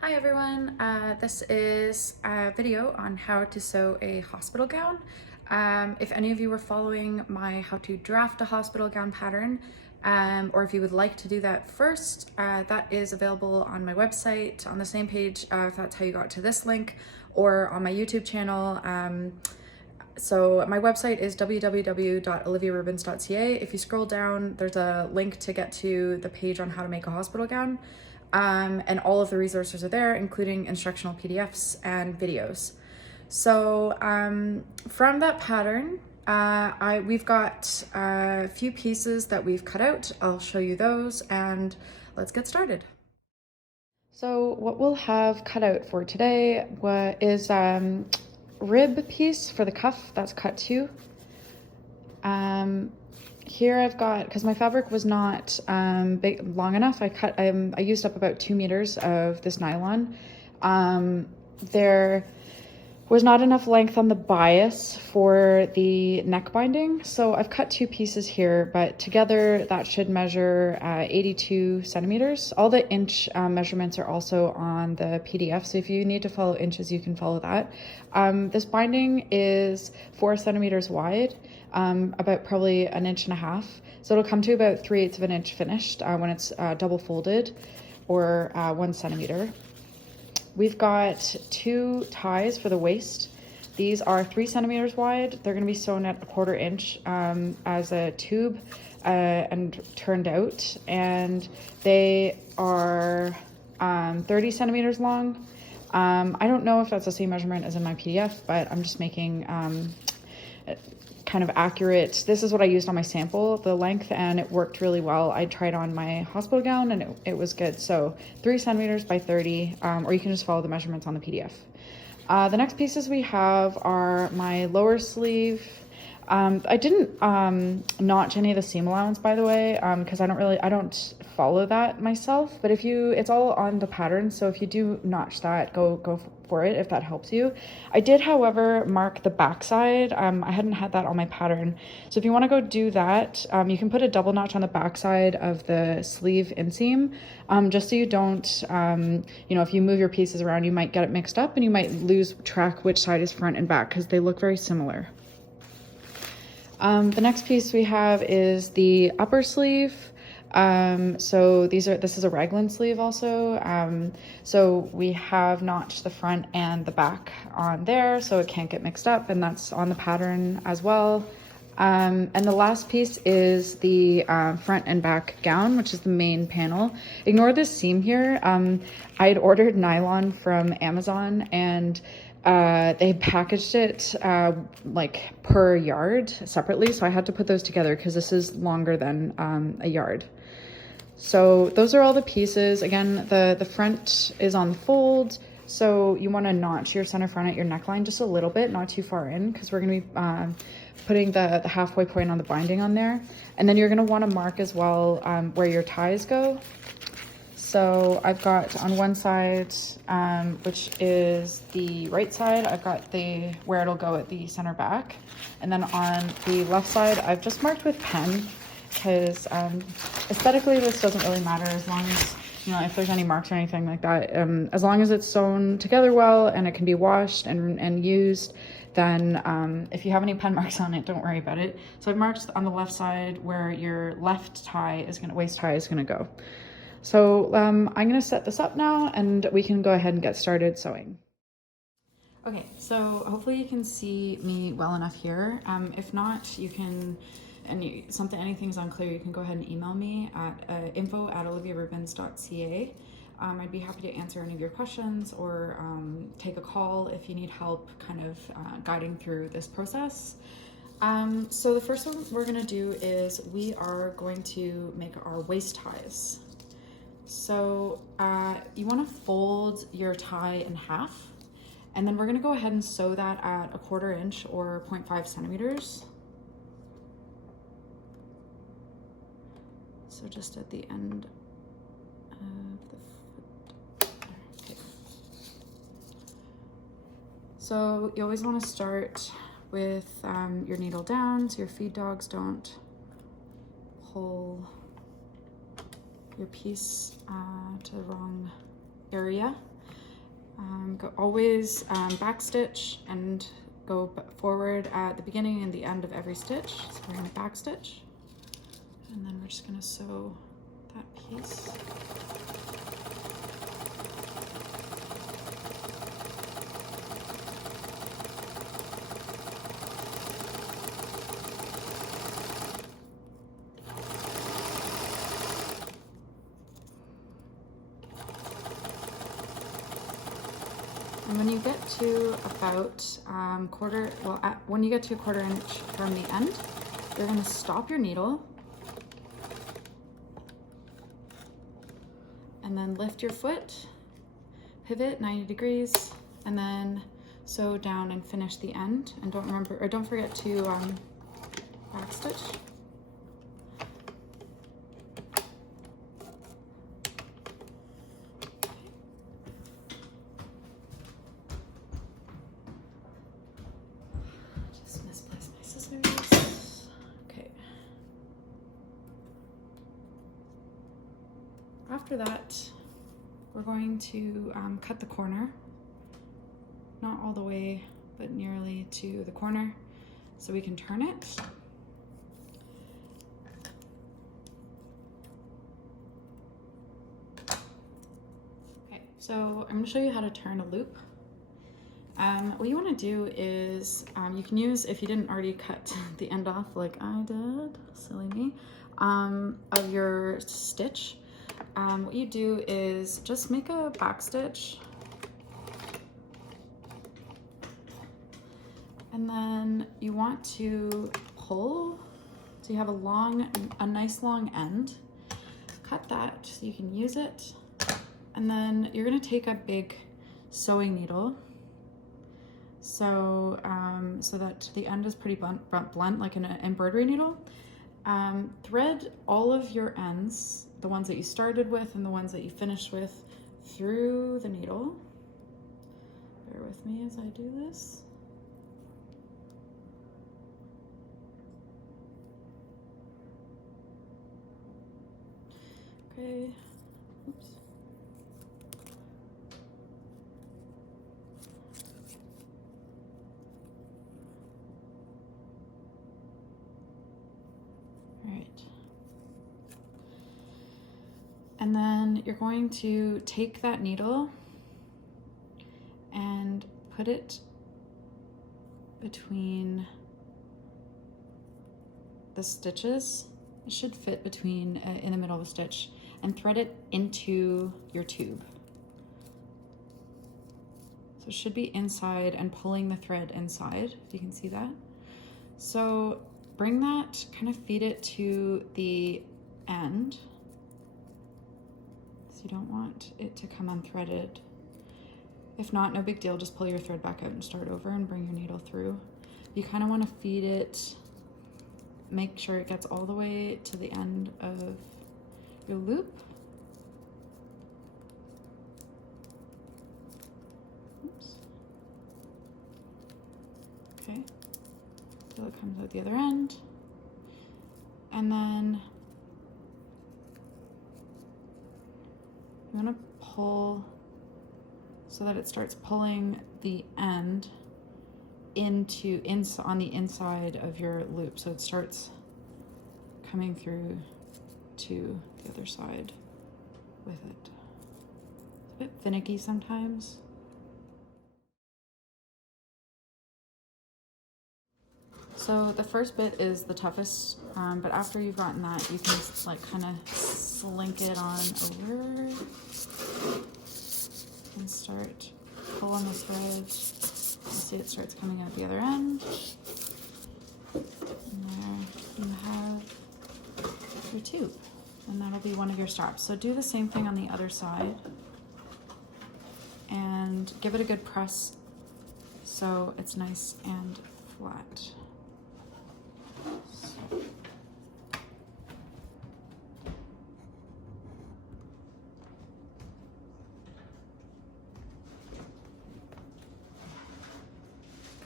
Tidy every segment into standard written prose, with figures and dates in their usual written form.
Hi everyone, this is a video on how to sew a hospital gown. If any of you were following my how to draft a hospital gown pattern, or if you would like to do that first, that is available on my website on the same page if that's how you got to this link, or on my YouTube channel. So my website is www.oliviarubens.ca. If you scroll down, there's a link to get to the page on how to make a hospital gown. And all of the resources are there, including instructional PDFs and videos. So from that pattern, we've got a few pieces that we've cut out. I'll show you those and let's get started. So what we'll have cut out for today is rib piece for the cuff that's cut too. Here I've got, because my fabric was not long enough, I used up about 2 meters of this nylon. There was not enough length on the bias for the neck binding, so I've cut 2 pieces here, but together that should measure 82 centimeters. All the inch measurements are also on the PDF, so if you need to follow inches, you can follow that. This binding is 4 centimeters wide, about probably 1.5 inches. So it'll come to about 3/8 of an inch finished when it's double folded, or 1 centimeter. We've got 2 ties for the waist. These are 3 centimeters wide. They're going to be sewn at 1/4 inch as a tube and turned out. And they are 30 centimeters long. I don't know if that's the same measurement as in my PDF, but I'm just making kind of accurate. This is what I used on my sample, the length, and it worked really well. I tried on my hospital gown and it was good. So 3 centimeters by 30, or you can just follow the measurements on the PDF. The next pieces we have are my lower sleeve. I didn't notch any of the seam allowance, by the way, because I don't follow that myself, but it's all on the pattern, so if you do notch that, go for it if that helps you. I did, however, mark the backside. I hadn't had that on my pattern, so if you want to go do that, you can put a double notch on the backside of the sleeve inseam, just so you don't, if you move your pieces around, you might get it mixed up and you might lose track which side is front and back, because they look very similar. The next piece we have is the upper sleeve. So this is a raglan sleeve also. So we have notched the front and the back on there so it can't get mixed up, and that's on the pattern as well. And the last piece is the front and back gown, which is the main panel. Ignore this seam here. I had ordered nylon from Amazon, and they packaged it like per yard separately, so I had to put those together because this is longer than a yard. So those are all the pieces. Again, the front is on the fold, so you want to notch your center front at your neckline just a little bit, not too far in, because we're going to be putting the halfway point on the binding on there. And then you're going to want to mark as well where your ties go. So I've got on one side, which is the right side, I've got where it'll go at the center back. And then on the left side, I've just marked with pen, because aesthetically this doesn't really matter, as long as, if there's any marks or anything like that. As long as it's sewn together well and it can be washed and used, then if you have any pen marks on it, don't worry about it. So I've marked on the left side where your left waist tie is gonna go. So I'm gonna set this up now and we can go ahead and get started sewing. Okay, so hopefully you can see me well enough here. If not, you can, anything's unclear, you can go ahead and email me at info@oliviarubens.ca. I'd be happy to answer any of your questions, or take a call if you need help kind of guiding through this process. So the first one we're gonna do is we are going to make our waist ties. So you want to fold your tie in half, and then we're going to go ahead and sew that at 1/4 inch or 0.5 centimeters. So just at the end of the foot. Okay. So you always want to start with your needle down so your feed dogs don't pull your piece to the wrong area. Always back stitch and go forward at the beginning and the end of every stitch. So we're gonna back stitch, and then we're just gonna sew that piece. And when you get to about when you get to a 1/4 inch from the end, you're going to stop your needle and then lift your foot, pivot 90 degrees, and then sew down and finish the end. And don't forget to back stitch. After that, we're going to cut the corner, not all the way, but nearly to the corner, so we can turn it. Okay, so I'm gonna show you how to turn a loop. What you wanna do is, you can use, if you didn't already cut the end off like I did, silly me, of your stitch. What you do is just make a back stitch, and then you want to pull, so you have a nice long end. Cut that so you can use it, and then you're going to take a big sewing needle, so that the end is pretty blunt like an embroidery needle. Thread all of your ends, the ones that you started with and the ones that you finished with, through the needle. Bear with me as I do this. Okay, oops. All right. And then you're going to take that needle and put it between the stitches. It should fit between in the middle of a stitch, and thread it into your tube. So it should be inside and pulling the thread inside, if you can see that. So bring that, kind of feed it to the end. So you don't want it to come unthreaded. If not, no big deal, just pull your thread back out and start over and bring your needle through. You kind of want to feed it, make sure it gets all the way to the end of your loop. Oops. Okay, so it comes out the other end. And then you want to pull so that it starts pulling the end on the inside of your loop. So it starts coming through to the other side with it. It's a bit finicky sometimes. So the first bit is the toughest, but after you've gotten that, you can like kind of slink it on over and start pulling the thread. You see it starts coming out the other end. And there you have your tube, and that'll be one of your straps. So do the same thing on the other side and give it a good press so it's nice and flat.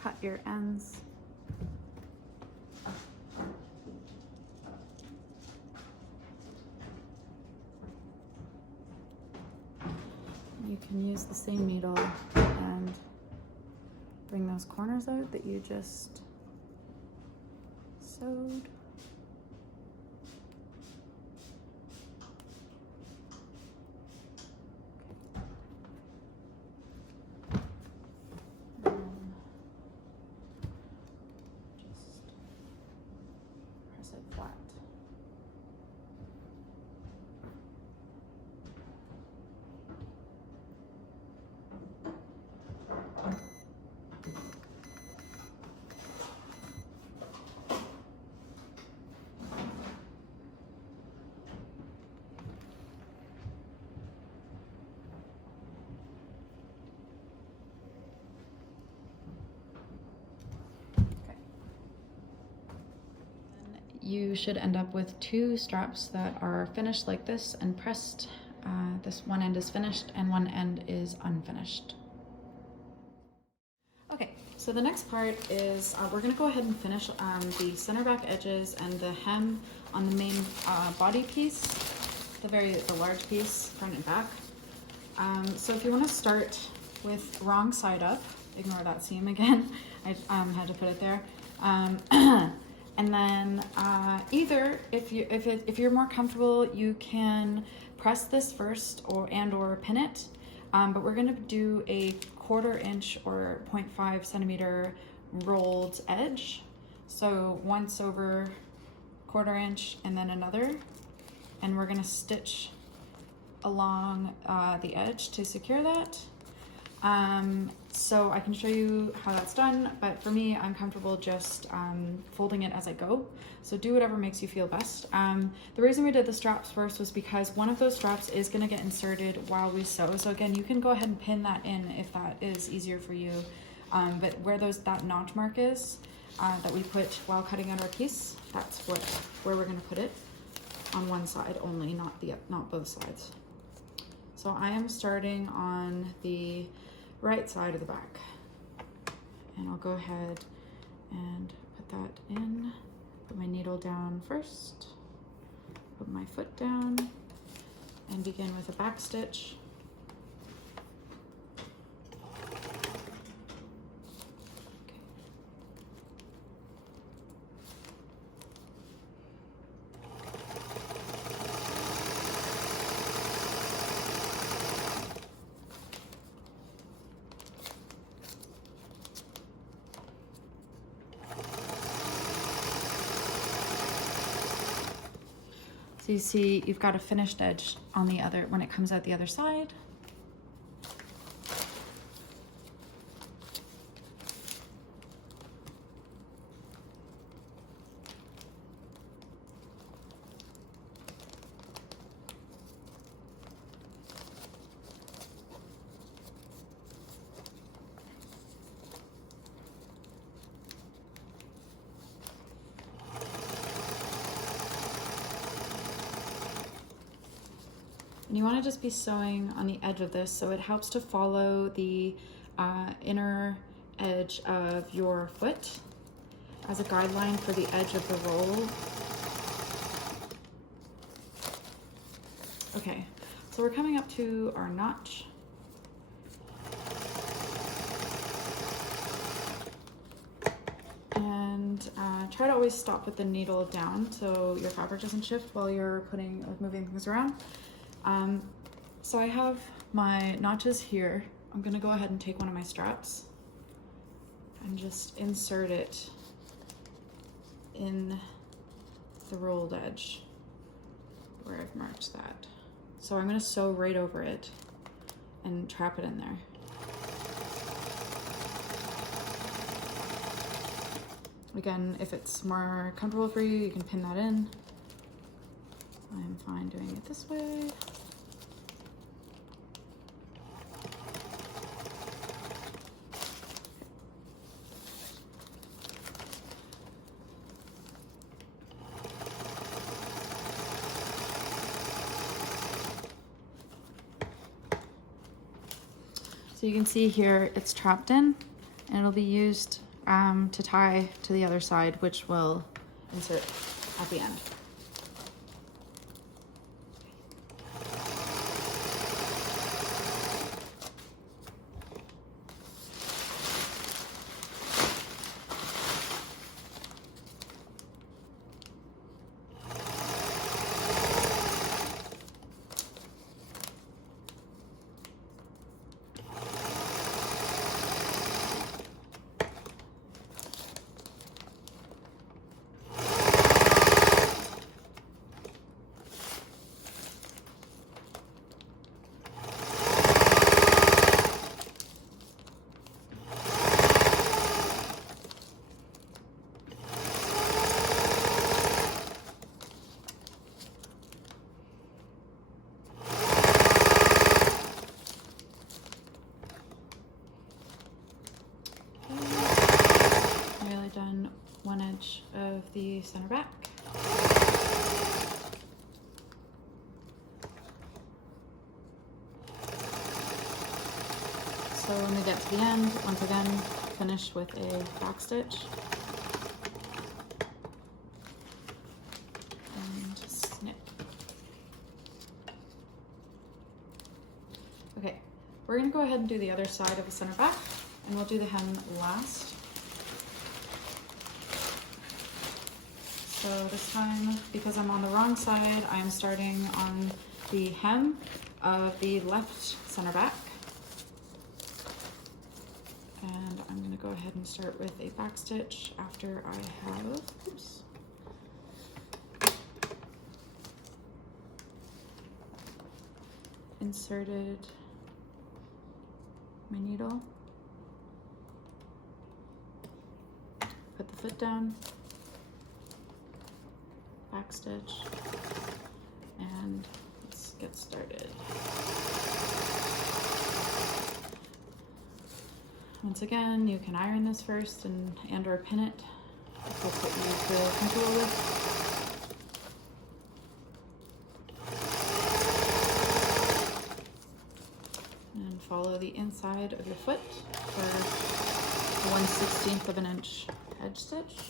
Cut your ends. You can use the same needle and bring those corners out that you just sewed. Just press it flat. You should end up with 2 straps that are finished like this and pressed. This one end is finished and one end is unfinished. Okay, so the next part is we're going to go ahead and finish the center back edges and the hem on the main body piece, the large piece, front and back. So if you want to start with wrong side up, ignore that seam again. I had to put it there. And then either if you're more comfortable, you can press this first or pin it. But we're gonna do a 1/4 inch or 0.5 centimeter rolled edge. So once over 1/4 inch and then another, and we're gonna stitch along the edge to secure that. So I can show you how that's done, but for me, I'm comfortable just folding it as I go. So do whatever makes you feel best. The reason we did the straps first was because one of those straps is gonna get inserted while we sew. So again, you can go ahead and pin that in if that is easier for you. But where that notch mark is, that we put while cutting out our piece, that's where we're gonna put it, on one side only, not both sides. So I am starting on the right side of the back, and I'll go ahead and put that in, put my needle down first, put my foot down, and begin with a back stitch. So you see you've got a finished edge on the other, when it comes out the other side. And you want to just be sewing on the edge of this so it helps to follow the inner edge of your foot as a guideline for the edge of the roll. Okay, so we're coming up to our notch. And try to always stop with the needle down so your fabric doesn't shift while you're moving things around. So I have my notches here. I'm gonna go ahead and take one of my straps and just insert it in the rolled edge where I've marked that. So I'm gonna sew right over it and trap it in there. Again, if it's more comfortable for you, you can pin that in. I'm fine doing it this way. So you can see here it's trapped in, and it'll be used to tie to the other side, which will insert at the end. back. So when we get to the end, once again, finish with a back stitch. And snip. Okay, we're gonna go ahead and do the other side of the center back, and we'll do the hem last. So this time, because I'm on the wrong side, I'm starting on the hem of the left center back. And I'm gonna go ahead and start with a back stitch after I have, oops, inserted my needle, put the foot down, back stitch, and let's get started. Once again, you can iron this first and or pin it if that's what you feel comfortable with. And follow the inside of your foot for 1/16 of an inch edge stitch.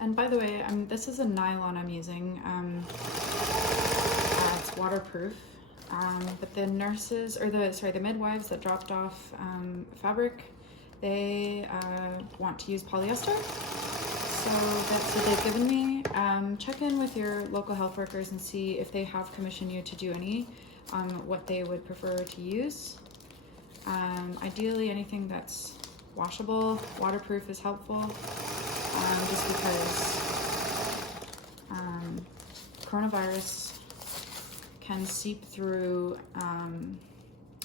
And by the way, this is a nylon I'm using. It's waterproof. But the nurses, or the midwives that dropped off fabric, they want to use polyester. So that's what they've given me. Check in with your local health workers and see if they have commissioned you to do any, what they would prefer to use. Ideally, anything that's washable, waterproof is helpful. Just because coronavirus can seep through, and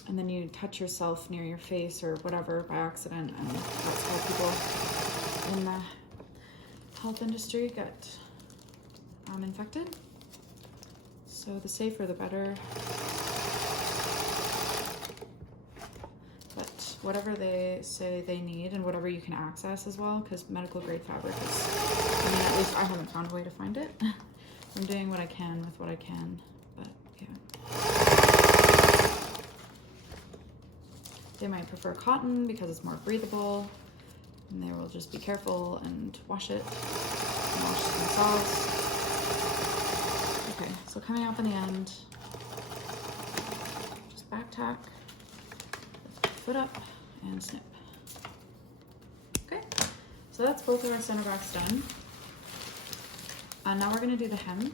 then you touch yourself near your face or whatever by accident, and that's how people in the health industry get infected. So the safer the better. Whatever they say they need and whatever you can access as well, because medical grade fabric is, I mean, at least I haven't found a way to find it. I'm doing what I can with what I can, but yeah. They might prefer cotton because it's more breathable, and they will just be careful and wash it and wash it themselves. Okay, so coming up in the end, just back tack, foot up, and snip. Okay, so that's both of our center backs done. Now we're going to do the hem.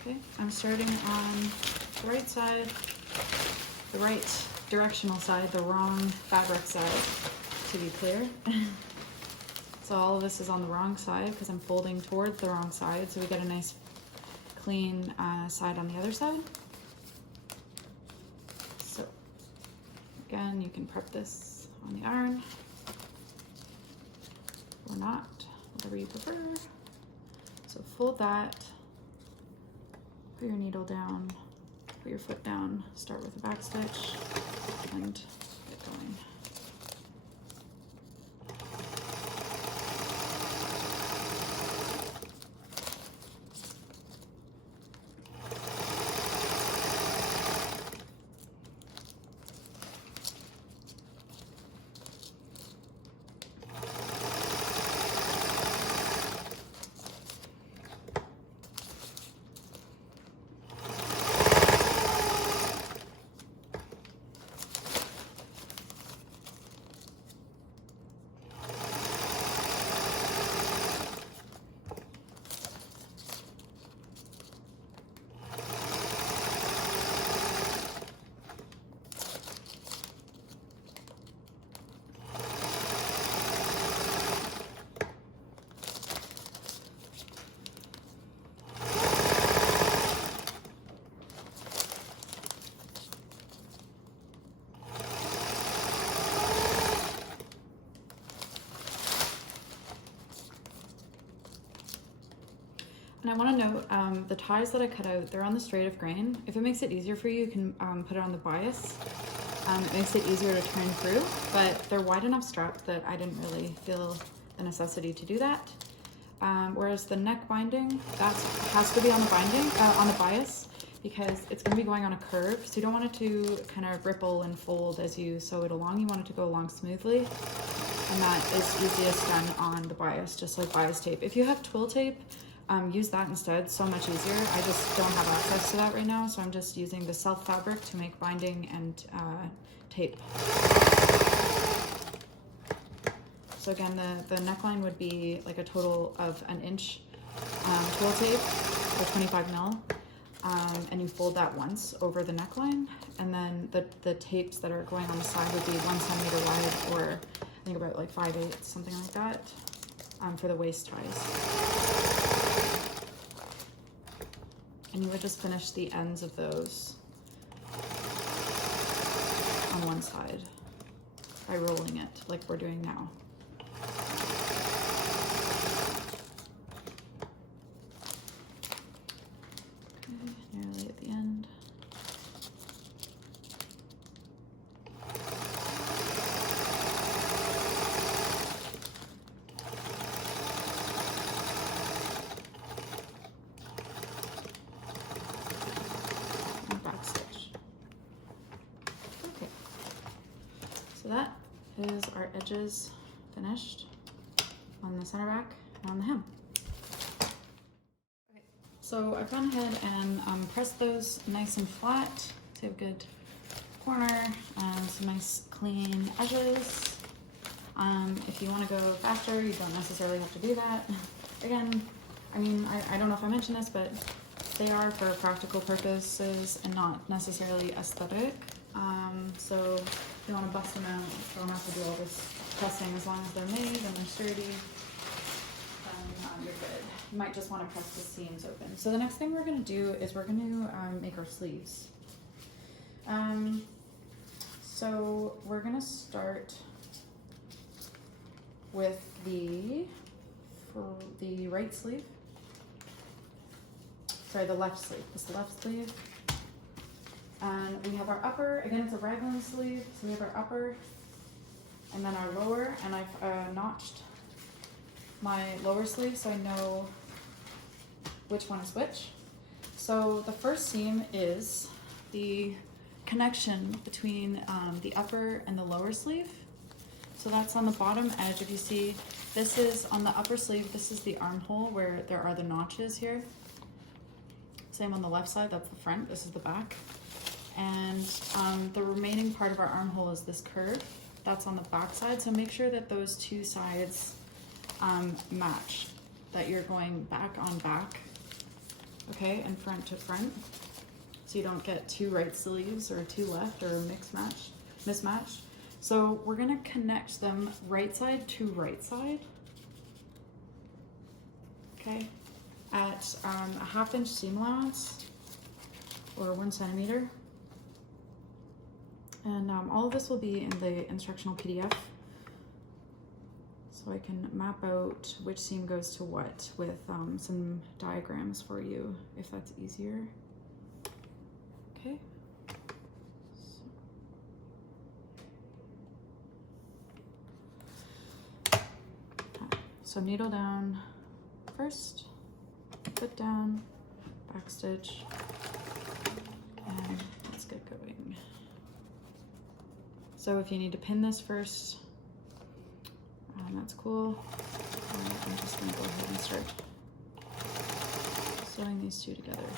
Okay, I'm starting on the right side, the right directional side, the wrong fabric side, to be clear. So all of this is on the wrong side because I'm folding towards the wrong side, so we get a nice clean side on the other side. So again, you can prep this on the iron or not, whatever you prefer. So fold that, put your needle down, put your foot down, start with a back stitch, and get going. I want to note the ties that I cut out, they're on the straight of grain. If it makes it easier for you, you can put it on the bias. It makes it easier to turn through, but they're wide enough straps that I didn't really feel the necessity to do that. Whereas the neck binding, that has to be on the binding, on the bias, because it's going to be going on a curve. So you don't want it to kind of ripple and fold as you sew it along. You want it to go along smoothly. And that is easiest done on the bias, just like bias tape. If you have twill tape, use that instead, so much easier. I just don't have access to that right now, so I'm just using the self fabric to make binding and tape. So again, the neckline would be like a total of an inch twill tape, or 25 mil, and you fold that once over the neckline, and then the tapes that are going on the side would be 1 centimeter wide, or I think about like 5/8, something like that, for the waist ties. And you would just finish the ends of those on one side by rolling it like we're doing now. Okay, nearly at the end. So that is our edges finished on the center back and on the hem. Okay, so I've gone ahead and pressed those nice and flat to have a good corner and some nice clean edges. If you want to go faster, you don't necessarily have to do that. Again, I mean, I don't know if I mentioned this, but they are for practical purposes and not necessarily aesthetic. So if you want to bust them out, you don't have to do all this pressing. As long as they're made and they're sturdy, then you're good. You might just want to press the seams open. So the next thing we're going to do is we're going to make our sleeves. So we're going to start with the right sleeve. Sorry, the left sleeve. This is the left sleeve. And we have our upper, again, it's a raglan sleeve. So we have our upper and then our lower, and I've notched my lower sleeve so I know which one is which. So the first seam is the connection between the upper and the lower sleeve. So that's on the bottom edge. If you see, this is on the upper sleeve, this is the armhole where there are the notches here. Same on the left side, that's the front, this is the back. And the remaining part of our armhole is this curve. That's on the back side, so make sure that those two sides match, that you're going back on back, okay, and front to front, so you don't get two right sleeves or two left or mismatched. So we're gonna connect them right side to right side, okay, at a 1/2 inch seam allowance, or 1 centimeter. And all of this will be in the instructional PDF, so I can map out which seam goes to what with some diagrams for you, if that's easier. Okay. So needle down first, foot down, back stitch, and let's get going. So if you need to pin this first, that's cool. I'm just gonna go ahead and start sewing these two together.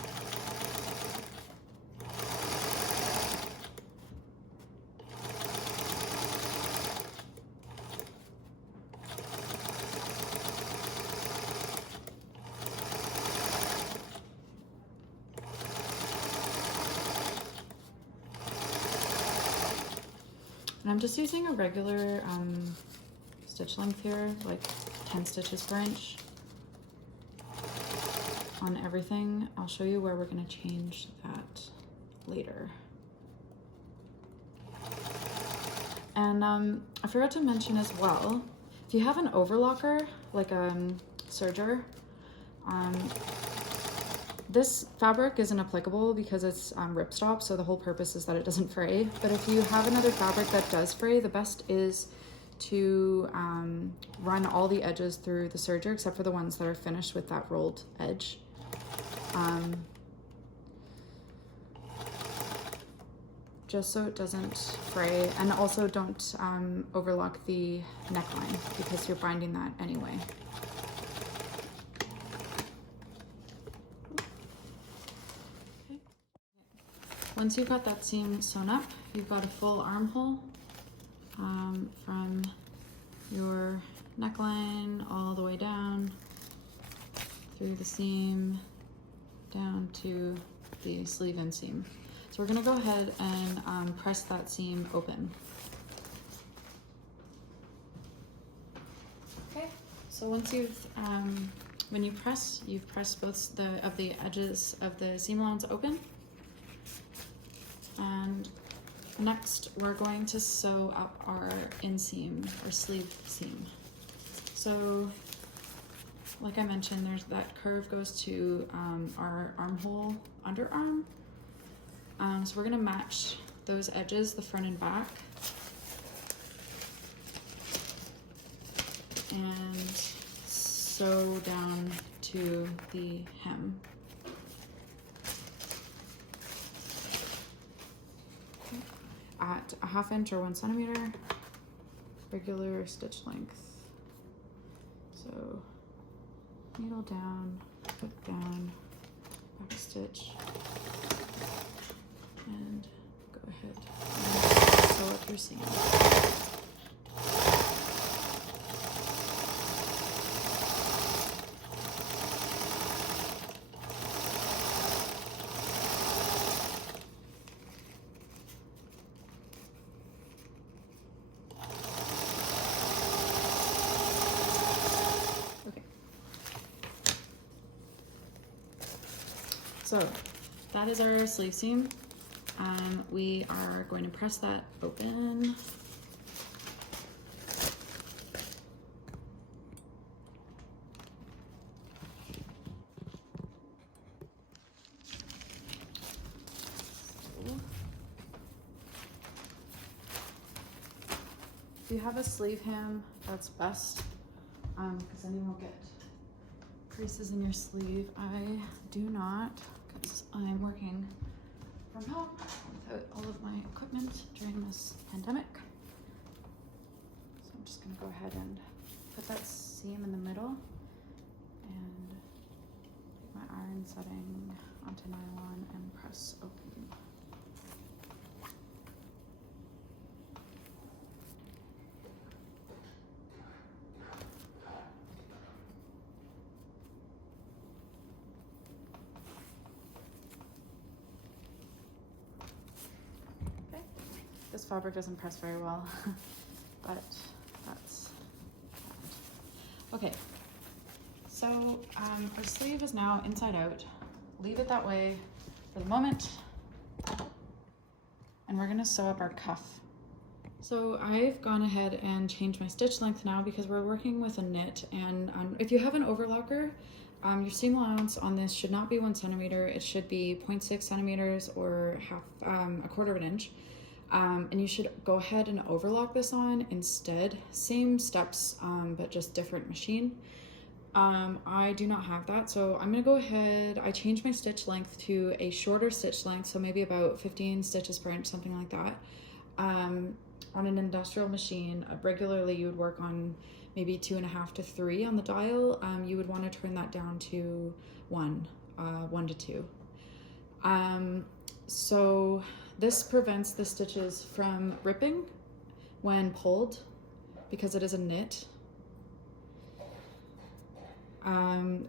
And I'm just using a regular stitch length here, like 10 stitches per inch on everything. I'll show you where we're going to change that later. And I forgot to mention as well, if you have an overlocker, like a serger, this fabric isn't applicable because it's ripstop, so the whole purpose is that it doesn't fray. But if you have another fabric that does fray, the best is to run all the edges through the serger except for the ones that are finished with that rolled edge. Just so it doesn't fray, and also don't overlock the neckline because you're binding that anyway. Okay. Once you've got that seam sewn up, you've got a full armhole from your neckline all the way down through the seam down to the sleeve inseam. So we're gonna go ahead and press that seam open. Okay, so once you've, when you press, you've pressed both of the edges of the seam allowance open. And next, we're going to sew up our inseam, or sleeve seam. So, like I mentioned, there's that curve goes to our armhole underarm. So we're gonna match those edges, the front and back, and sew down to the hem. Okay. At a 1/2 inch or 1 centimeter, regular stitch length. So needle down, hook down, back stitch, and go ahead and sew up your seam. Okay. So that is our sleeve seam. We are going to press that open. If you have a sleeve hem, that's best, because then you won't get creases in your sleeve. I do not, because I'm working from home without all of my equipment during this pandemic. So I'm just gonna go ahead and put that seam in the middle and take my iron setting onto nylon and press open. This fabric doesn't press very well, but that's that. Okay, so our sleeve is now inside out. Leave it that way for the moment, and we're gonna sew up our cuff. So I've gone ahead and changed my stitch length now because we're working with a knit, and if you have an overlocker, your seam allowance on this should not be 1 centimeter. It should be 0.6 centimeters or a quarter of an inch. And you should go ahead and overlock this on instead. Same steps, but just different machine. I do not have that, so I'm gonna go ahead. I changed my stitch length to a shorter stitch length, so maybe about 15 stitches per inch, something like that. On an industrial machine, regularly you would work on maybe 2.5 to 3 on the dial. You would want to turn that down to 1 to 2. So this prevents the stitches from ripping when pulled because it is a knit.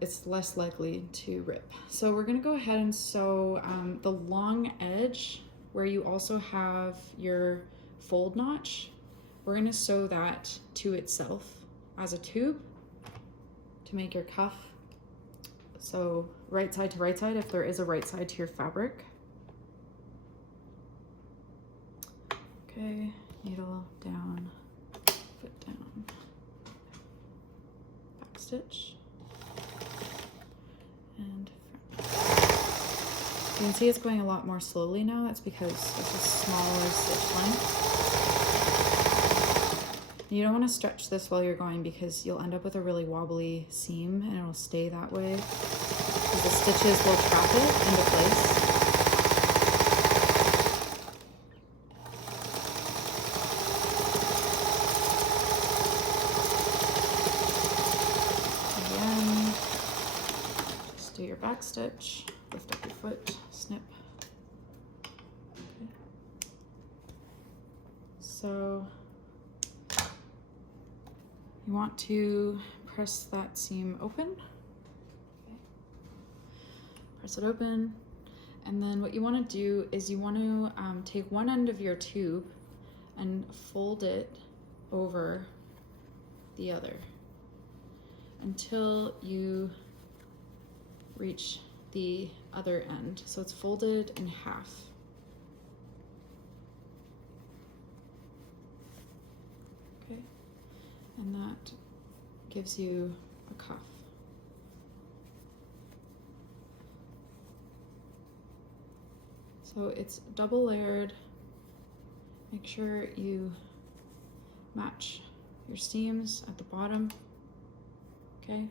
It's less likely to rip. So we're gonna go ahead and sew the long edge where you also have your fold notch. We're gonna sew that to itself as a tube to make your cuff. So right side to right side if there is a right side to your fabric. Okay, needle down, foot down, back stitch, and front. You can see it's going a lot more slowly now. That's because it's a smaller stitch length. You don't want to stretch this while you're going because you'll end up with a really wobbly seam and it'll stay that way because the stitches will trap it into place. Again, just do your back stitch, lift up your foot, snip. Okay. So you want to press that seam open. Okay. Press it open. And then what you want to do is you want to take one end of your tube and fold it over the other until you reach the other end. So it's folded in half. Okay. And that gives you a cuff. So it's double layered. Make sure you match your seams at the bottom. Okay,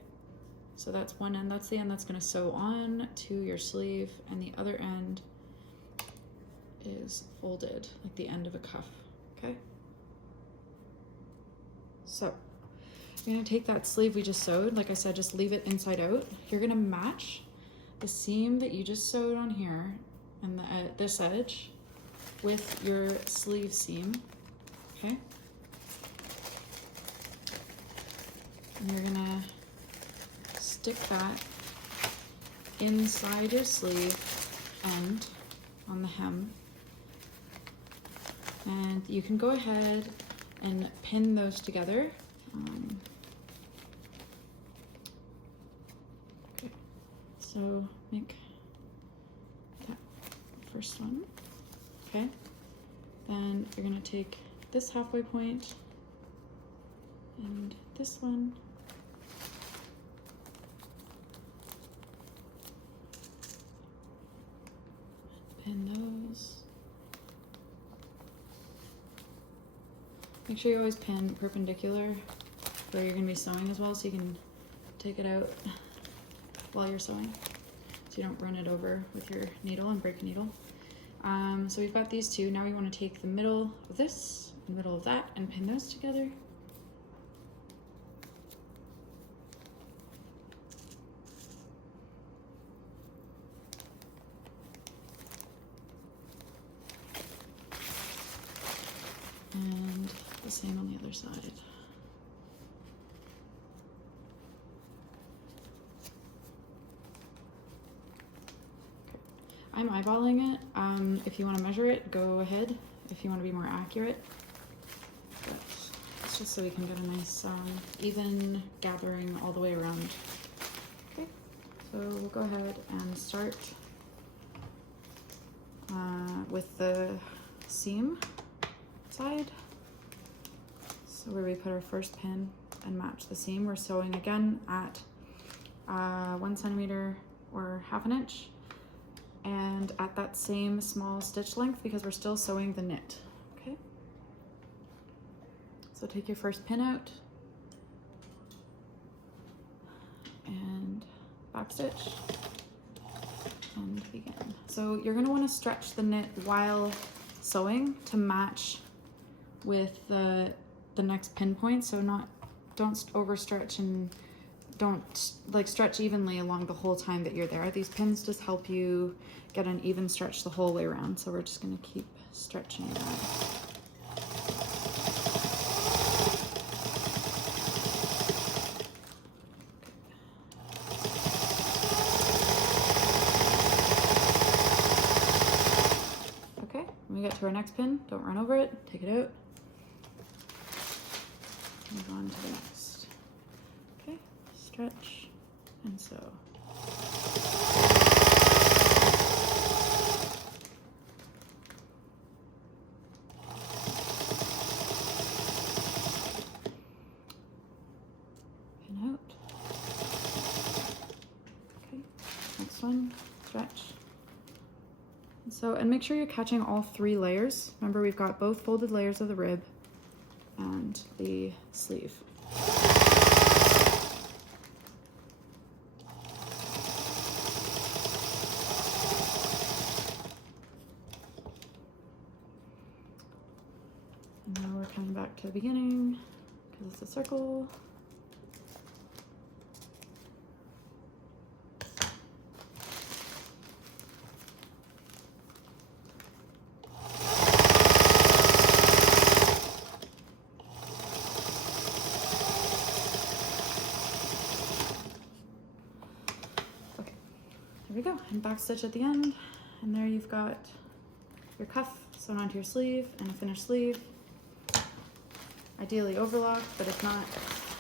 so that's one end, that's the end that's gonna sew on to your sleeve, and the other end is folded like the end of a cuff, okay? So you're gonna take that sleeve we just sewed, like I said, just leave it inside out. You're gonna match the seam that you just sewed on here and this edge with your sleeve seam, okay? And you're gonna stick that inside your sleeve end on the hem. And you can go ahead and pin those together. Okay, so make that first one, okay? Then you're gonna take this halfway point and this one, pin those. Make sure you always pin perpendicular where you're gonna be sewing as well, so you can take it out while you're sewing, so you don't run it over with your needle and break a needle. So we've got these two. Now we want to take the middle of this, the middle of that, and pin those together. And the same on the other side. I'm eyeballing it. If you want to measure it, go ahead. If you want to be more accurate, but it's just so we can get a nice even gathering all the way around. Okay, so we'll go ahead and start with the seam side. So where we put our first pin and match the seam, we're sewing again at 1 centimeter or ½ inch. And at that same small stitch length because we're still sewing the knit, okay? So take your first pin out and back stitch and begin. So you're gonna wanna stretch the knit while sewing to match with the next pin point, so don't overstretch and don't like stretch evenly along the whole time that you're there. These pins just help you get an even stretch the whole way around. So we're just gonna keep stretching that. Okay, when we get to our next pin, don't run over it, take it out. Move on to the next. Okay, stretch and sew. Pin out. Okay, next one, stretch So, and make sure you're catching all 3 layers. Remember, we've got both folded layers of the rib and the sleeve. And now we're coming back to the beginning because it's a circle. There we go, and back stitch at the end, and there you've got your cuff sewn onto your sleeve and a finished sleeve. Ideally overlock, but if not,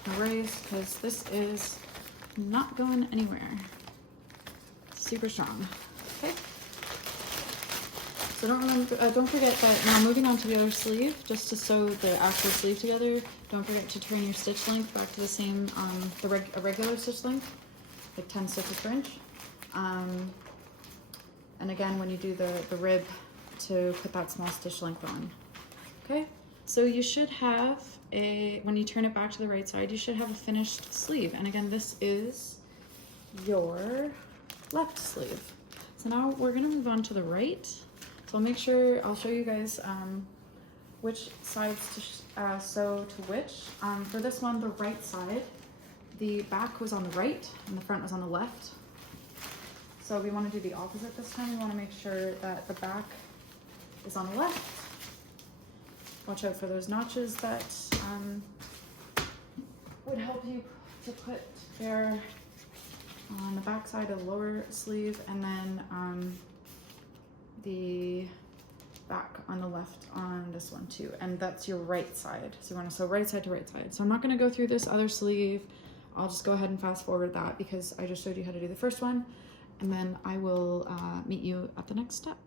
no worries, because this is not going anywhere. Super strong. Okay. So don't forget that now moving on to the other sleeve, just to sew the actual sleeve together, don't forget to turn your stitch length back to the same, a regular stitch length, like 10 stitches per inch. And again, when you do the rib, to put that small stitch length on. Okay, so you should have when you turn it back to the right side, you should have a finished sleeve. And again, this is your left sleeve. So now we're gonna move on to the right. So I'll show you guys which sides to sew to which. For this one, the right side, the back was on the right and the front was on the left. So we want to do the opposite this time. We want to make sure that the back is on the left. Watch out for those notches that would help you to put there on the back side of the lower sleeve, and then the back on the left on this one too. And that's your right side. So you want to sew right side to right side. So I'm not going to go through this other sleeve. I'll just go ahead and fast forward that because I just showed you how to do the first one. And then I will meet you at the next step.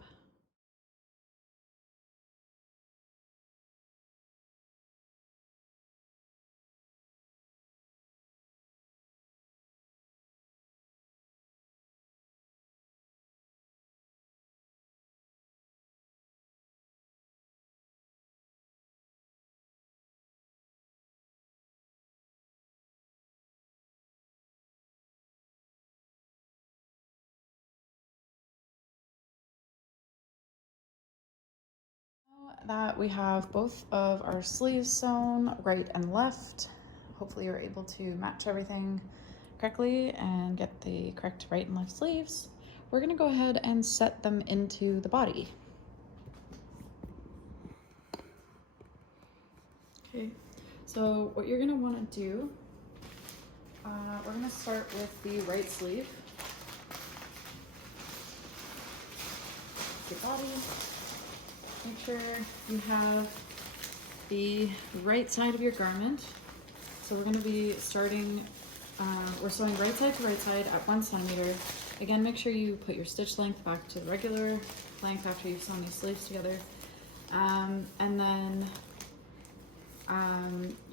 That we have both of our sleeves sewn, right and left. Hopefully you're able to match everything correctly and get the correct right and left sleeves. We're gonna go ahead and set them into the body. Okay, so what you're gonna wanna do, we're gonna start with the right sleeve. The body. Make sure you have the right side of your garment. So we're going to be starting, we're sewing right side to right side at 1 centimeter. Again, make sure you put your stitch length back to the regular length after you've sewn these sleeves together. And then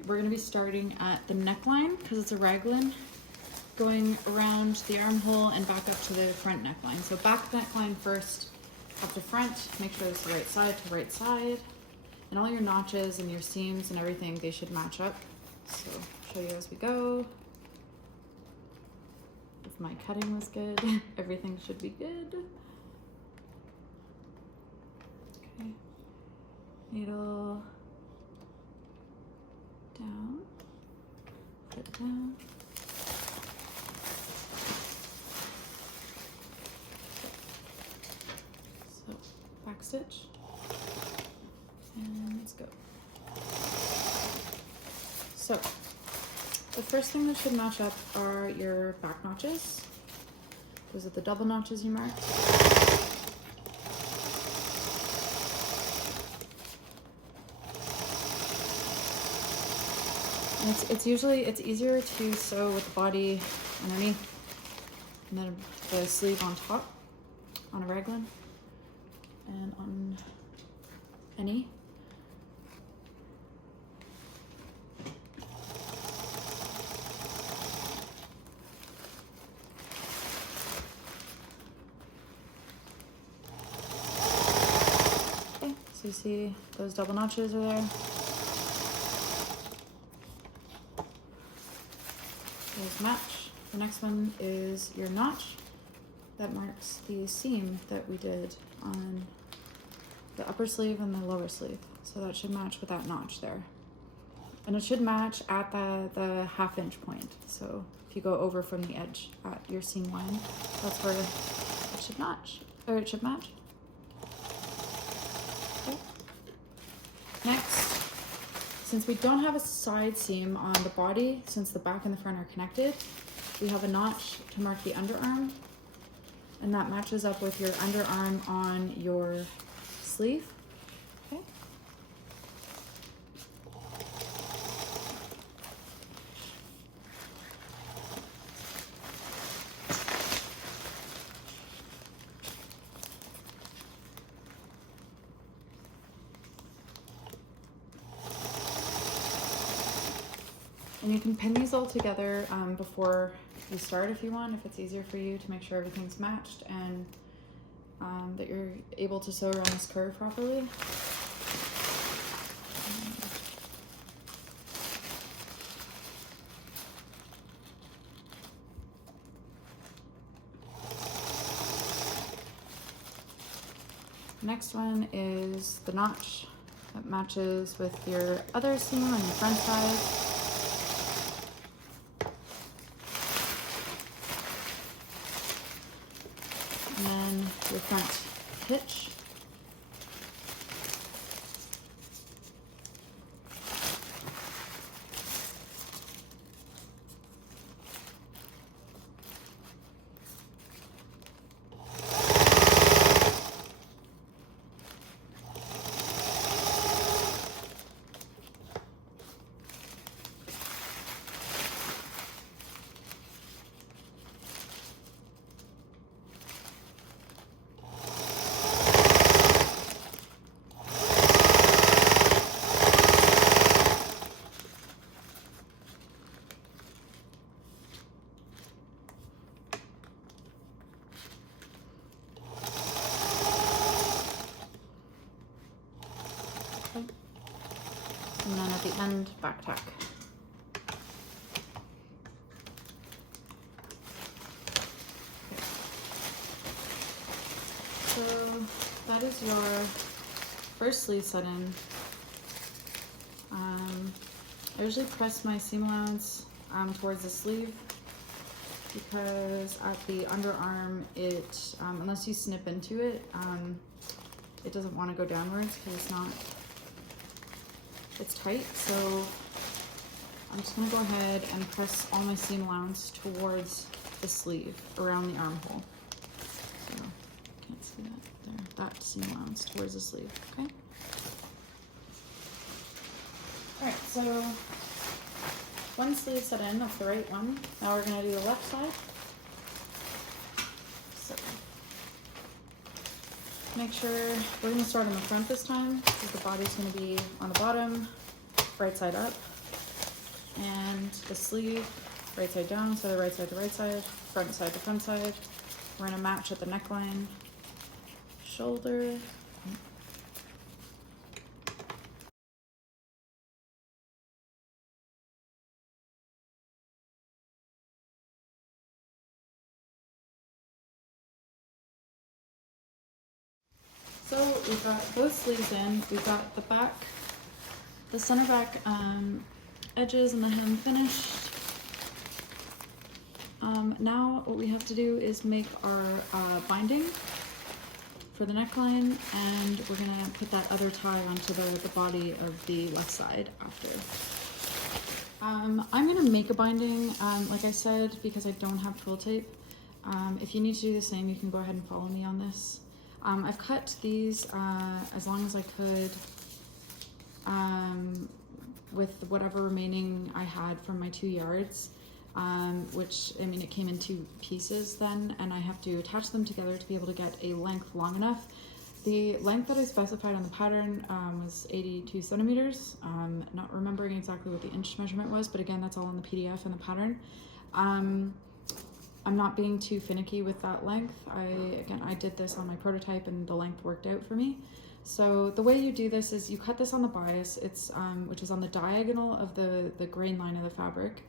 we're going to be starting at the neckline because it's a raglan, going around the armhole and back up to the front neckline. So back neckline first, up to front, make sure it's the right side to right side. And all your notches and your seams and everything, they should match up. So I'll show you as we go. If my cutting was good, everything should be good. Okay, needle down, foot down. Back stitch, and let's go. So the first thing that should match up are your back notches. Those are the double notches you marked. And it's easier to sew with the body underneath and then the sleeve on top on a raglan. And on any. So you see those double notches are there. Those match. The next one is your notch that marks the seam that we did on the upper sleeve and the lower sleeve. So that should match with that notch there. And it should match at the 1/2 inch point. So if you go over from the edge at your seam line, that's where it should match, or it should match. Okay. Next, since we don't have a side seam on the body, since the back and the front are connected, we have a notch to mark the underarm, and that matches up with your underarm on your sleeve. Okay. And you can pin these all together before you start if you want, if it's easier for you to make sure everything's matched and that you're able to sew around this curve properly. Next one is the notch that matches with your other seam on your front side. And then your front hitch. And then at the end, back tack. Okay. So that is your first sleeve set in. I usually press my seam allowance towards the sleeve because at the underarm, it unless you snip into it, it doesn't want to go downwards because it's tight. So I'm just gonna go ahead and press all my seam allowance towards the sleeve around the armhole. So can't see that there. That seam allowance towards the sleeve. Okay. All right. So one sleeve set in. That's the right one. Now we're gonna do the left side. So make sure we're going to start on the front this time because the body's going to be on the bottom, right side up, and the sleeve right side down, so the right side to right side, front side to front side. We're going to match at the neckline, shoulder. So we've got both sleeves in. We've got the back, the center back edges and the hem finished. Now what we have to do is make our binding for the neckline, and we're gonna put that other tie onto the body of the left side after. I'm gonna make a binding, like I said, because I don't have twill tape. If you need to do the same, you can go ahead and follow me on this. I've cut these as long as I could with whatever remaining I had from my 2 yards, which, I mean, it came in 2 pieces then, and I have to attach them together to be able to get a length long enough. The length that I specified on the pattern was 82 centimeters. Not remembering exactly what the inch measurement was, but again, that's all in the PDF and the pattern. I'm not being too finicky with that length. I did this on my prototype and the length worked out for me. So the way you do this is you cut this on the bias, which is on the diagonal of the grain line of the fabric.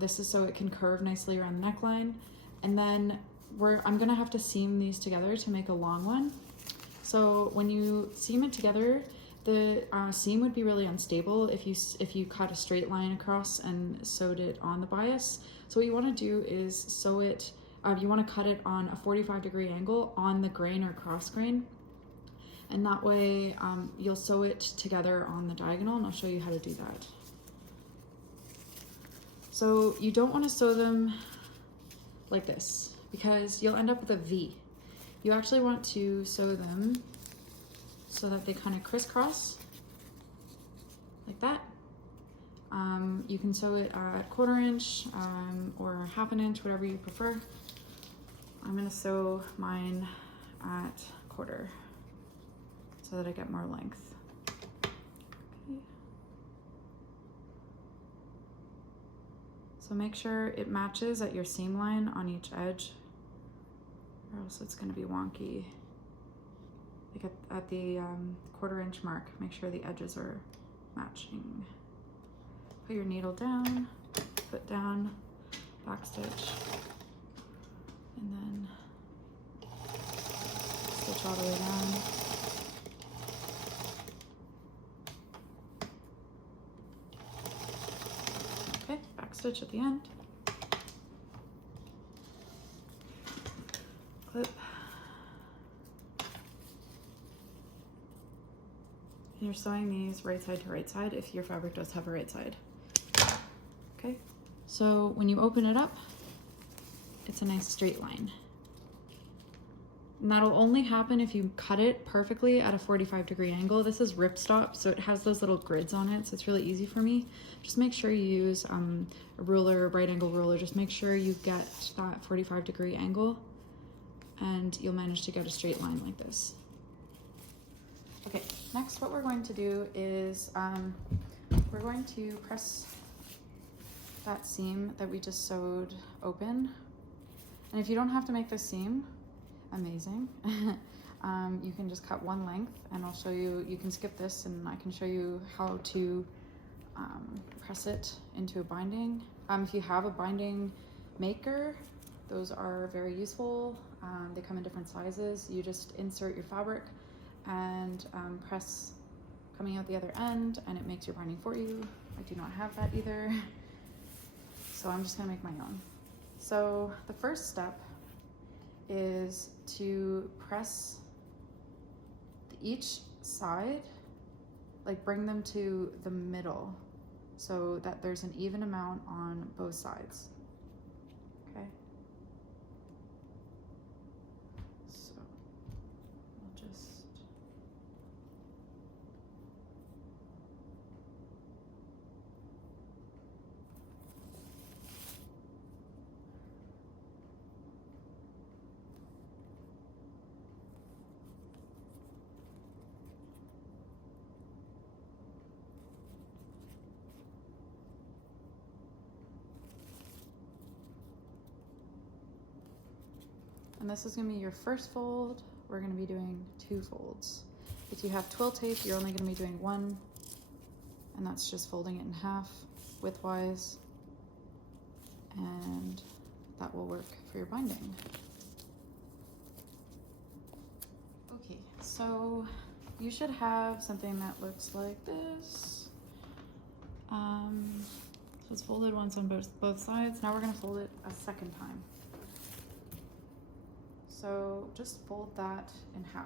This is so it can curve nicely around the neckline. And then I'm gonna have to seam these together to make a long one. So when you seam it together, the seam would be really unstable if you cut a straight line across and sewed it on the bias. So what you want to do is sew it, you want to cut it on a 45-degree angle on the grain or cross grain. And that way you'll sew it together on the diagonal, and I'll show you how to do that. So you don't want to sew them like this because you'll end up with a V. You actually want to sew them so that they kind of crisscross like that. You can sew it at 1/4 inch or 1/2 inch, whatever you prefer. I'm gonna sew mine at 1/4 so that I get more length. Okay. So make sure it matches at your seam line on each edge, or else it's gonna be wonky. Like at the 1/4 inch mark, make sure the edges are matching. Put your needle down, foot down, back stitch, and then stitch all the way down. Okay, back stitch at the end. Clip. And you're sewing these right side to right side if your fabric does have a right side. Okay, so when you open it up, it's a nice straight line. And that'll only happen if you cut it perfectly at a 45-degree angle. This is ripstop, so it has those little grids on it, so it's really easy for me. Just make sure you use a ruler, a right angle ruler. Just make sure you get that 45-degree angle and you'll manage to get a straight line like this. Okay, next what we're going to do is we're going to press that seam that we just sewed open. And if you don't have to make this seam, amazing. You can just cut one length, and I'll show you, you can skip this and I can show you how to press it into a binding. If you have a binding maker, those are very useful. They come in different sizes. You just insert your fabric and press coming out the other end, and it makes your binding for you. I do not have that either, so I'm just gonna make my own. So the first step is to press each side, like bring them to the middle so that there's an even amount on both sides. Okay. So we'll just and this is going to be your first fold. We're going to be doing 2 folds. If you have twill tape, you're only going to be doing 1, and that's just folding it in half widthwise, and that will work for your binding. Okay, so you should have something that looks like this. So it's folded once on both sides. Now we're going to fold it a second time. So just fold that in half.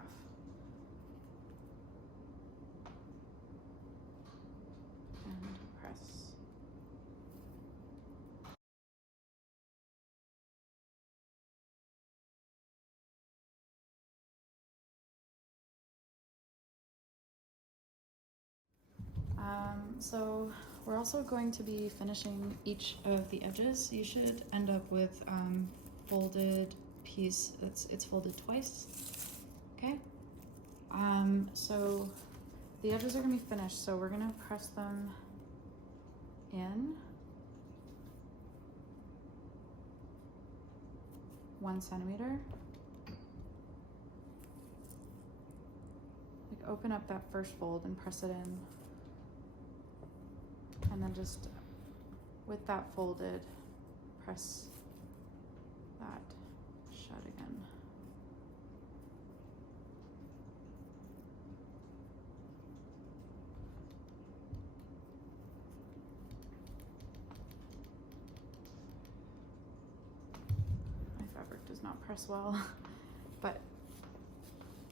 And press. So we're also going to be finishing each of the edges. You should end up with folded piece. It's folded twice. Okay. So the edges are gonna be finished, so we're gonna press them in. 1 centimeter. Like open up that first fold and press it in. And then just with that folded, press that shut again. My fabric does not press well, but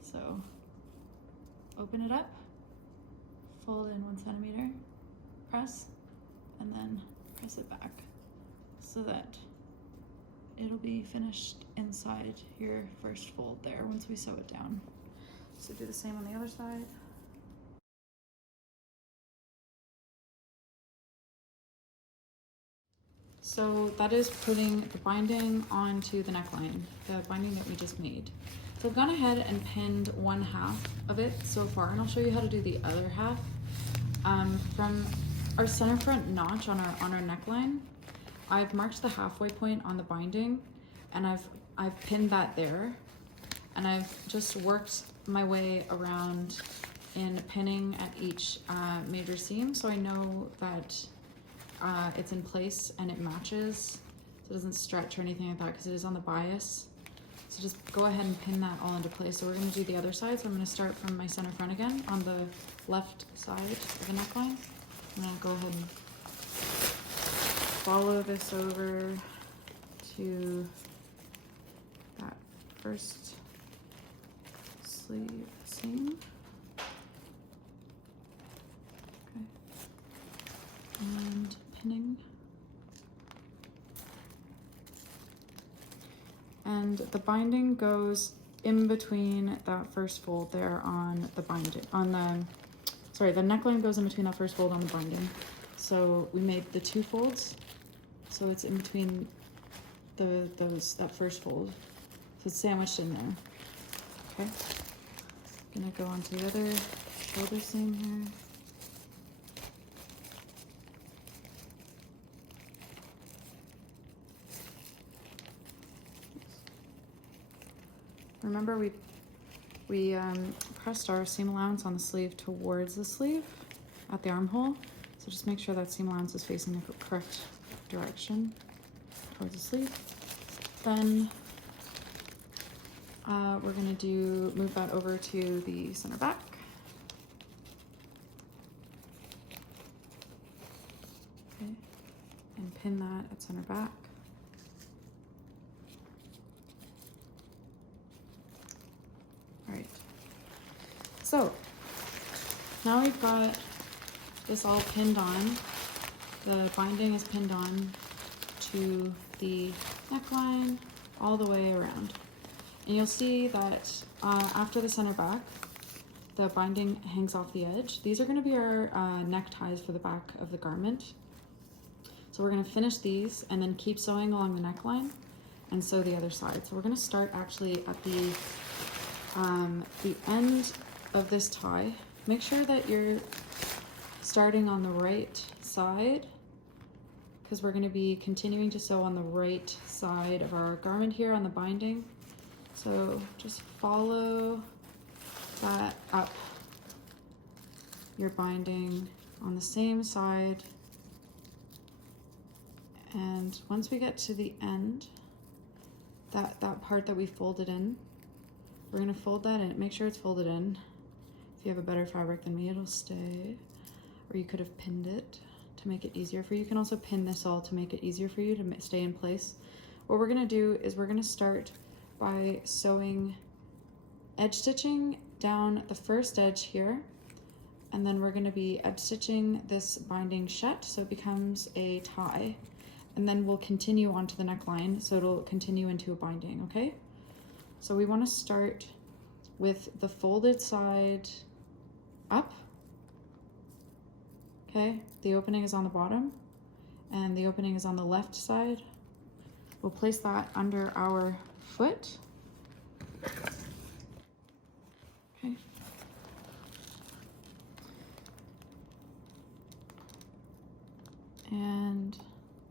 so open it up, fold in 1 centimeter, press, and then press it back so that it'll be finished inside your first fold there once we sew it down. So do the same on the other side. So that is putting the binding onto the neckline, the binding that we just made. So I've gone ahead and pinned 1/2 of it so far, and I'll show you how to do the other half. From our center front notch on our neckline, I've marked the halfway point on the binding, and I've pinned that there, and I've just worked my way around in pinning at each major seam, so I know that it's in place and it matches, so it doesn't stretch or anything like that because it is on the bias. So just go ahead and pin that all into place. So we're going to do the other side. So I'm going to start from my center front again on the left side of the neckline. I'm going to go ahead and follow this over to that first sleeve seam. Okay. And pinning. And the binding goes in between that first fold there on the binding, the neckline goes in between that first fold on the binding. So we made the 2 folds, so it's in between that first fold. So it's sandwiched in there. Okay. Gonna go on to the other shoulder seam here. Remember we pressed our seam allowance on the sleeve towards the sleeve at the armhole. So just make sure that seam allowance is facing the correct direction towards the sleeve. Then we're gonna move that over to the center back. Okay, and pin that at center back. So now we've got this all pinned on. The binding is pinned on to the neckline all the way around. And you'll see that after the center back, the binding hangs off the edge. These are going to be our neck ties for the back of the garment. So we're going to finish these and then keep sewing along the neckline and sew the other side. So we're going to start actually at the end of this tie. Make sure that you're starting on the right side because we're going to be continuing to sew on the right side of our garment here on the binding. So just follow that up your binding on the same side, and once we get to the end, that part that we folded in, we're going to fold that in. Make sure it's folded in. If you have a better fabric than me, it'll stay, or you could have pinned it to make it easier for you. You can also pin this all to make it easier for you to stay in place. What we're going to do is we're going to start by sewing, edge stitching down the first edge here, and then we're going to be edge stitching this binding shut so it becomes a tie, and then we'll continue onto the neckline so it'll continue into a binding. Okay, so we want to start with the folded side up. Okay, the opening is on the bottom and the opening is on the left side. We'll place that under our foot. Okay. And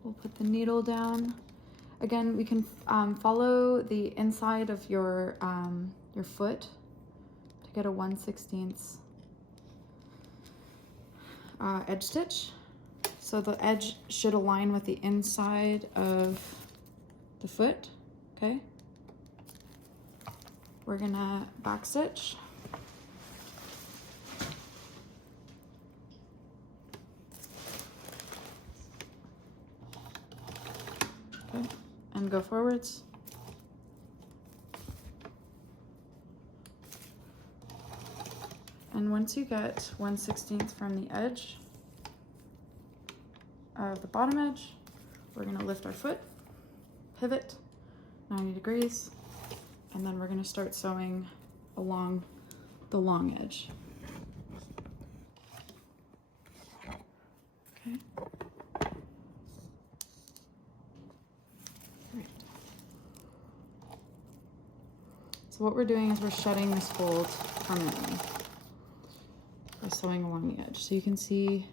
we'll put the needle down Again, we can follow the inside of your foot to get a 1/16 edge stitch. So the edge should align with the inside of the foot, okay? We're gonna back stitch. Okay, and go forwards. And once you get 1/16 from the edge of the bottom edge, we're gonna lift our foot, pivot 90 degrees, and then we're gonna start sewing along the long edge. Okay. Great. So what we're doing is we're shutting this fold permanently by sewing along the edge. So you can see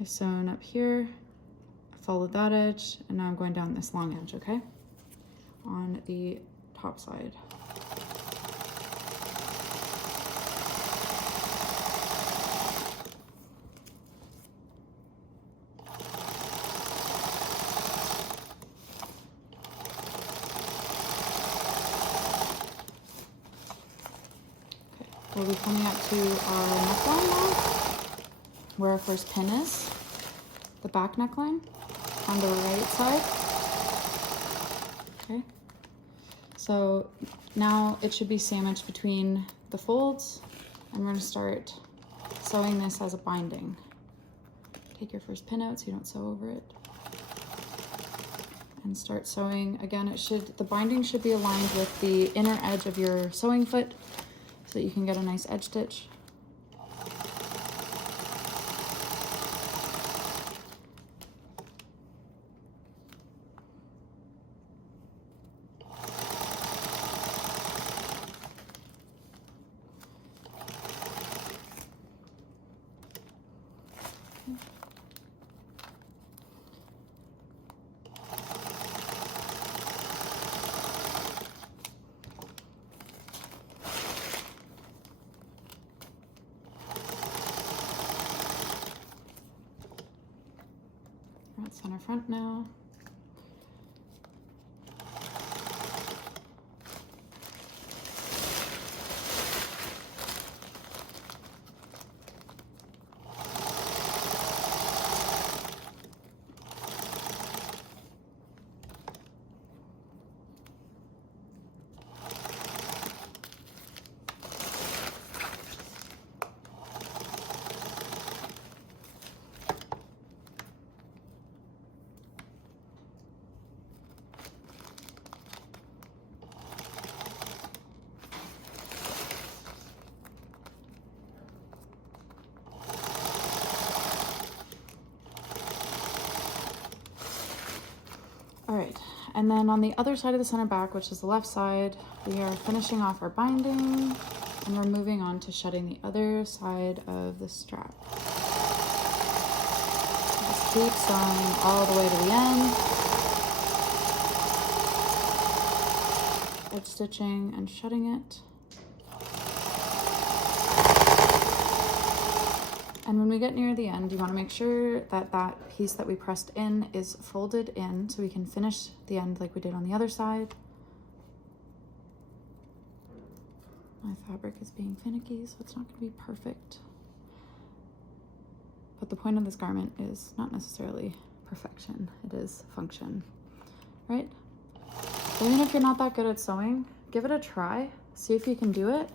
I've sewn up here, I followed that edge, and now I'm going down this long edge, okay? On the top side. Okay, we'll be coming up to our neckline now, where our first pin is, the back neckline on the right side. Okay, so now it should be sandwiched between the folds, and we're going to start sewing this as a binding. Take your first pin out so you don't sew over it, and start sewing. Again, the binding should be aligned with the inner edge of your sewing foot so that you can get a nice edge stitch. We're at center front now. All right, and then on the other side of the center back, which is the left side, we are finishing off our binding, and we're moving on to shutting the other side of the strap. Just keep sewing all the way to the end, edge stitching and shutting it. And when we get near the end, you want to make sure that that piece that we pressed in is folded in so we can finish the end like we did on the other side. My fabric is being finicky, so it's not going to be perfect. But the point of this garment is not necessarily perfection, it is function, right? Even if you're not that good at sewing, give it a try, see if you can do it.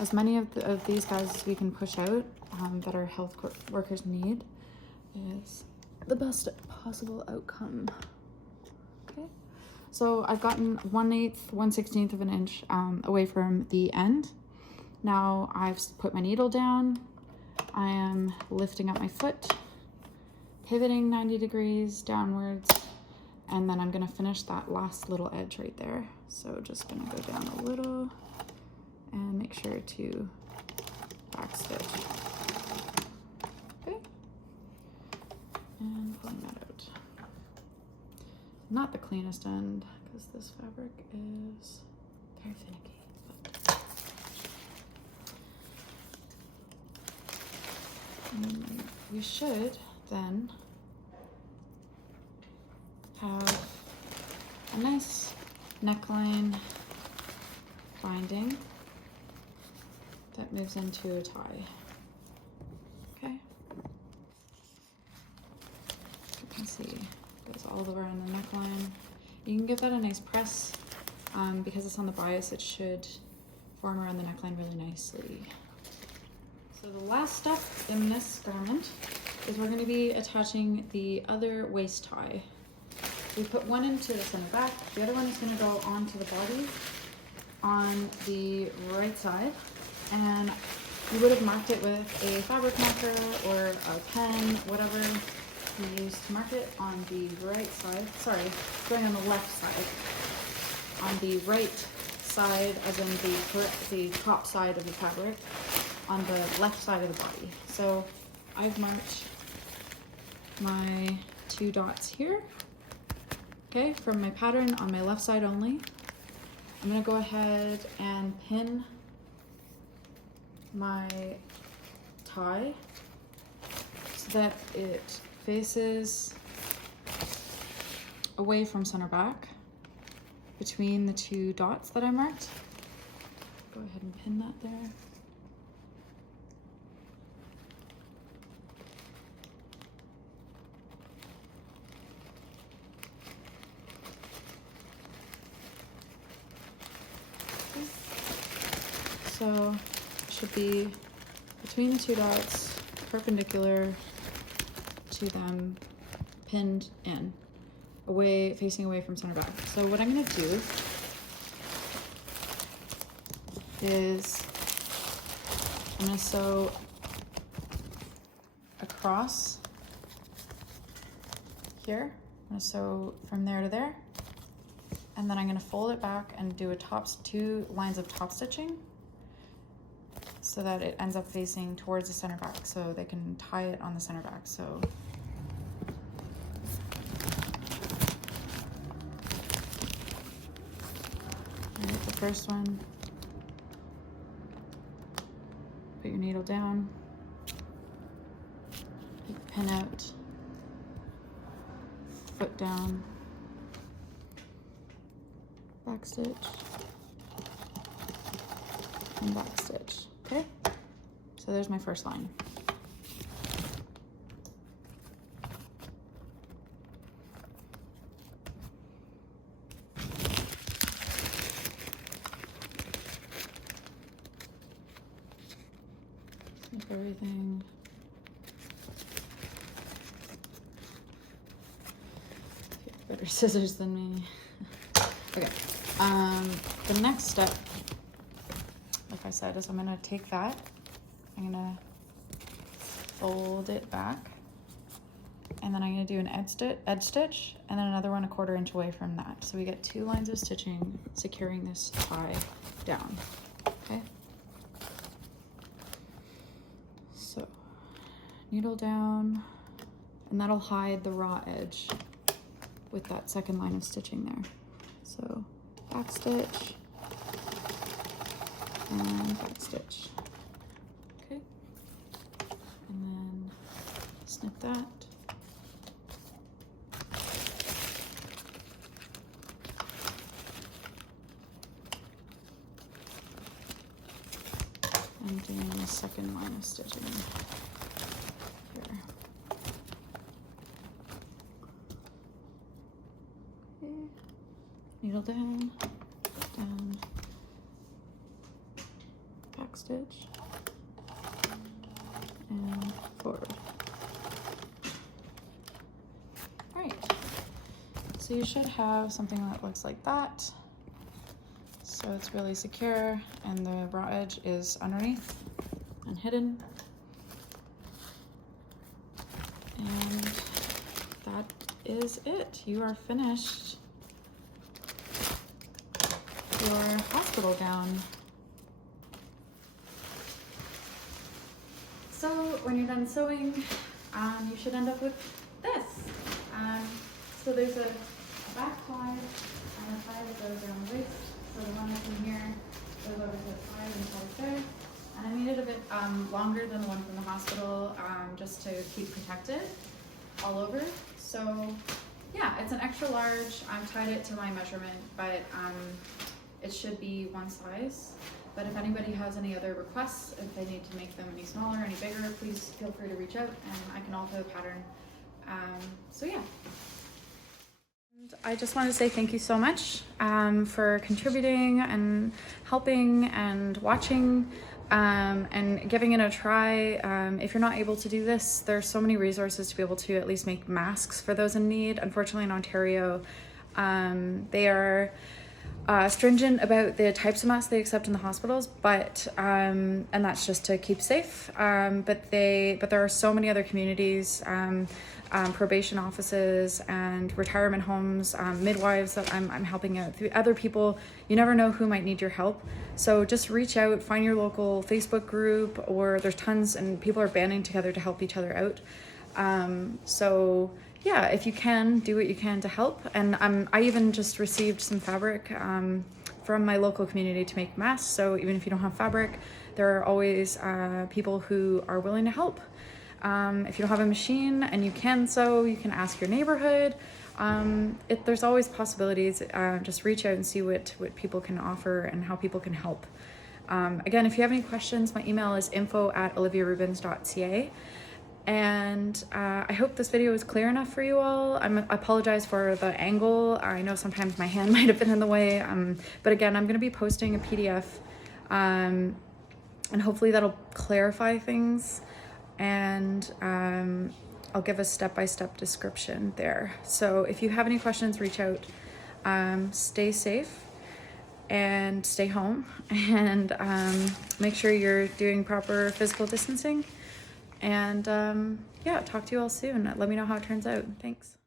As many of these guys as we can push out that our health workers need is the best possible outcome. Okay, so I've gotten 1/8, 1/16 of an inch away from the end. Now I've put my needle down. I am lifting up my foot, pivoting 90 degrees downwards, and then I'm gonna finish that last little edge right there. So just gonna go down a little and make sure to back stitch. Okay, and pulling that out. not the cleanest end because this fabric is very finicky. We should then have a nice neckline binding that moves into a tie. Okay. You can see it goes all the way around the neckline. You can give that a nice press. Because it's on the bias, it should form around the neckline really nicely. So the last step in this garment is we're going to be attaching the other waist tie. We put one into the center back, the other one is going to go onto the body on the right side, and you would have marked it with a fabric marker or a pen, whatever you use to mark it, on the right side. Sorry, going on the left side. On the right side, as in the top side of the fabric, on the left side of the body. So I've marked my 2 dots here, okay, from my pattern on my left side only. I'm gonna go ahead and pin my tie so that it faces away from center back between the 2 dots that I marked. Go ahead and pin that there. So it should be between the 2 dots, perpendicular to them, pinned in, away, facing away from center back. So what I'm gonna do is I'm gonna sew across here. I'm gonna sew from there to there, and then I'm gonna fold it back and do 2 lines of top stitching so that it ends up facing towards the center back, so they can tie it on the center back. So the first one, put your needle down, take the pin out, foot down, back stitch, and back stitch. Okay, so there's my first line. Snip everything. You have better scissors than me. Okay, the next step, like I said, is I'm gonna take that, I'm gonna fold it back, and then I'm gonna do an edge stitch, and then another one 1/4 inch away from that. So we get 2 lines of stitching securing this tie down, okay? So needle down, and that'll hide the raw edge with that second line of stitching there. So back stitch, and back stitch, okay, and then snip that, and doing the second line of stitching here. Okay. Needle down, down, back stitch, and forward. All right, so you should have something that looks like that. So it's really secure, and the raw edge is underneath and hidden. And that is it. You are finished your hospital gown. So when you're done sewing, you should end up with this. So there's a back side and the side that goes around the waist. So the one that's in here goes over to the side and sides there. And I made it a bit longer than the one from the hospital, just to keep protected all over. So yeah, it's an extra large. I've tied it to my measurement, but it should be one size. But if anybody has any other requests, if they need to make them any smaller, any bigger, please feel free to reach out and I can alter the pattern. So yeah. And I just want to say thank you so much for contributing and helping and watching and giving it a try. If you're not able to do this, there's so many resources to be able to at least make masks for those in need. Unfortunately, in Ontario, they are stringent about the types of masks they accept in the hospitals, but and that's just to keep safe. But there are so many other communities, probation offices and retirement homes, midwives that I'm helping out through other people. You never know who might need your help. So just reach out, find your local Facebook group, or there's tons and people are banding together to help each other out. So yeah, if you can, do what you can to help. And I even just received some fabric from my local community to make masks. So even if you don't have fabric, there are always people who are willing to help. If you don't have a machine and you can sew, you can ask your neighborhood. There's always possibilities. Just reach out and see what people can offer and how people can help. Again, if you have any questions, my email is info@oliviarubens.ca. And I hope this video was clear enough for you all. I apologize for the angle. I know sometimes my hand might have been in the way, but again, I'm going to be posting a PDF, and hopefully that'll clarify things, and I'll give a step-by-step description there. So if you have any questions, reach out. Stay safe and stay home, and make sure you're doing proper physical distancing. And yeah, talk to you all soon. Let me know how it turns out. Thanks.